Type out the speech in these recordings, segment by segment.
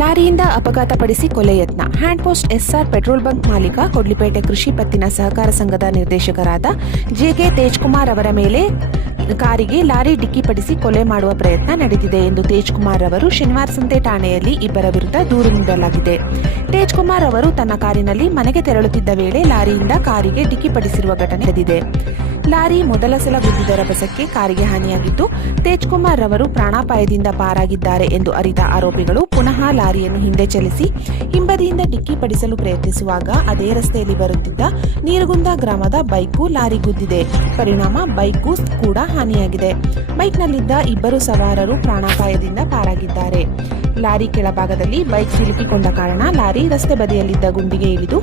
ಲಾರಿಯಿಂದ ಅಪಘಾತಪಡಿಸಿ ಕೊಲೆ ಯತ್ನ. Hand Post SR petrol bunk ಮಾಲೀಕ ಕೊಡ್ಲಿಪೇಟೆ ಕೃಷಿ ಪತ್ತಿನ ಸಹಕಾರ ಸಂಘದ ನಿರ್ದೇಶಕರಾದ ಜೆಕೆ ತೇಜ್ಕುಮಾರ್ ಅವರ ಮೇಲೆ ಕಾರಿಗೆ ಲಾರಿ ಡಿಕ್ಕಿಪಡಿಸಿ ಕೊಲೆ ಮಾಡುವ ಪ್ರಯತ್ನ ನಡೆದಿದೆ ಎಂದು ತೇಜ್ಕುಮಾರ್ ಅವರು ಶನಿವಾರ ಸಂತೆ ಠಾಣೆಯಲ್ಲಿ ಇಬ್ಬರ ವಿರುದ್ಧ ದೂರು ನೀಡಲಾಗಿದೆ. ತೇಜ್ಕುಮಾರ್ ಅವರು ತನ್ನ ಕಾರಿನಲ್ಲಿ ಮನೆಗೆ ತೆರಳುತ್ತಿದ್ದ ವೇಳೆ ಲಾರಿಯಿಂದ ಕಾರಿಗೆ ಡಿಕ್ಕಿಪಡಿಸಿರುವ ಘಟನೆ ನಡೆದಿದೆ. ಲಾರಿ ಮೊದಲ ಸಲ ಗುದ್ದಿದ ರಭಸಕ್ಕೆ ಕಾರಿಗೆ ಹಾನಿಯಾಗಿದ್ದು, ತೇಜ್ಕುಮಾರ್ ಅವರು ಪ್ರಾಣಾಪಾಯದಿಂದ ಪಾರಾಗಿದ್ದಾರೆ ಎಂದು ಅರಿತ ಆರೋಪಿಗಳು ಪುನಃ ಲಾರಿಯನ್ನು ಹಿಂದೆ ಚಲಿಸಿ, ಹಿಂಬದಿಯಿಂದ ಡಿಕ್ಕಿ ಪಡಿಸಲು ಪ್ರಯತ್ನಿಸುವಾಗ ಅದೇ ರಸ್ತೆಯಲ್ಲಿ ಬರುತ್ತಿದ್ದ ನೀರುಗುಂದ ಗ್ರಾಮದ ಬೈಕು ಲಾರಿ ಗುದ್ದಿದೆ. ಪರಿಣಾಮ ಬೈಕು ಕೂಡ ಹಾನಿಯಾಗಿದೆ. ಬೈಕ್ನಲ್ಲಿದ್ದ ಇಬ್ಬರು ಸವಾರರು ಪ್ರಾಣಾಪಾಯದಿಂದ ಪಾರಾಗಿದ್ದಾರೆ. ಲಾರಿ ಕೆಳಭಾಗದಲ್ಲಿ ಬೈಕ್ ಸಿಲುಕಿಕೊಂಡ ಕಾರಣ ಲಾರಿ ರಸ್ತೆ ಬದಿಯಲ್ಲಿದ್ದ ಗುಂಡಿಗೆ ಇಳಿದು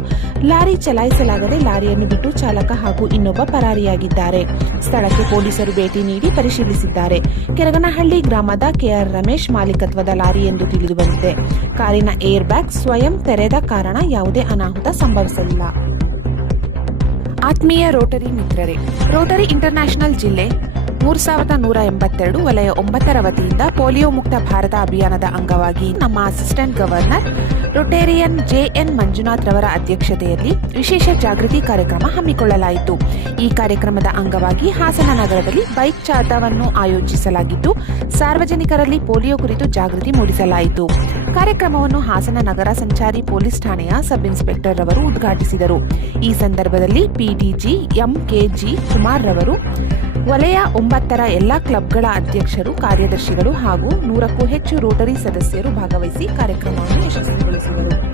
ಲಾರಿ ಚಲಾಯಿಸಲಾಗದೆ ಲಾರಿಯನ್ನು ಬಿಟ್ಟು ಚಾಲಕ ಹಾಗೂ ಇನ್ನೊಬ್ಬ ಪರಾರಿಯಾಗಿದ್ದಾರೆ. ಸ್ಥಳಕ್ಕೆ ಪೊಲೀಸರು ಭೇಟಿ ನೀಡಿ ಪರಿಶೀಲಿಸಿದ್ದಾರೆ. ಕೆರಗನಹಳ್ಳಿ ಗ್ರಾಮದ ಕೆಆರ್ ರಮೇಶ್ ಮಾಲೀಕತ್ವದ ಲಾರಿ ಎಂದು ತಿಳಿದು ಬಂದಿದೆ ಕಾರಿನ ಏರ್ ಬ್ಯಾಗ್ ಸ್ವಯಂ ತೆರೆದ ಕಾರಣ ಯಾವುದೇ ಅನಾಹುತ ಸಂಭವಿಸಲಿಲ್ಲ. ಆತ್ಮೀಯ ರೋಟರಿ ಮಿತ್ರರೇ, ರೋಟರಿ ಇಂಟರ್ನ್ಯಾಷನಲ್ ಜಿಲ್ಲೆ ಮೂರು ಸಾವಿರದ ನೂರ ಎಂಬತ್ತೆರಡು ವಲಯ ಒಂಬತ್ತರ ವತಿಯಿಂದ ಪೋಲಿಯೋ ಮುಕ್ತ ಭಾರತ ಅಭಿಯಾನದ ಅಂಗವಾಗಿ ನಮ್ಮ assistant governor Rotarian JN Manjunath ರವರ ಅಧ್ಯಕ್ಷತೆಯಲ್ಲಿ ವಿಶೇಷ ಜಾಗೃತಿ ಕಾರ್ಯಕ್ರಮ ಹಮ್ಮಿಕೊಳ್ಳಲಾಯಿತು. ಈ ಕಾರ್ಯಕ್ರಮದ ಅಂಗವಾಗಿ ಹಾಸನ ನಗರದಲ್ಲಿ ಬೈಕ್ ಜಾಥಾವನ್ನು ಆಯೋಜಿಸಲಾಗಿದ್ದು, ಸಾರ್ವಜನಿಕರಲ್ಲಿ ಪೋಲಿಯೋ ಕುರಿತು ಜಾಗೃತಿ ಮೂಡಿಸಲಾಯಿತು. ಕಾರ್ಯಕ್ರಮವನ್ನು ಹಾಸನ ನಗರ ಸಂಚಾರಿ ಪೊಲೀಸ್ ಠಾಣೆಯ ಸಬ್ ಇನ್ಸ್ಪೆಕ್ಟರ್ ರವರು ಉದ್ಘಾಟಿಸಿದರು. ಈ ಸಂದರ್ಭದಲ್ಲಿ ಪಿಡಿಜಿ ಎಂಕೆಜಿ ಕುಮಾರ್ ರವರು ವಲಯ ಒಂಬತ್ತರ ಎಲ್ಲ ಕ್ಲಬ್ಗಳ ಅಧ್ಯಕ್ಷರು ಕಾರ್ಯದರ್ಶಿಗಳು ಹಾಗೂ ನೂರಕ್ಕೂ ಹೆಚ್ಚು ರೋಟರಿ ಸದಸ್ಯರು ಭಾಗವಹಿಸಿ ಕಾರ್ಯಕ್ರಮವನ್ನು ಯಶಸ್ವಿಗೊಳಿಸಿದರು.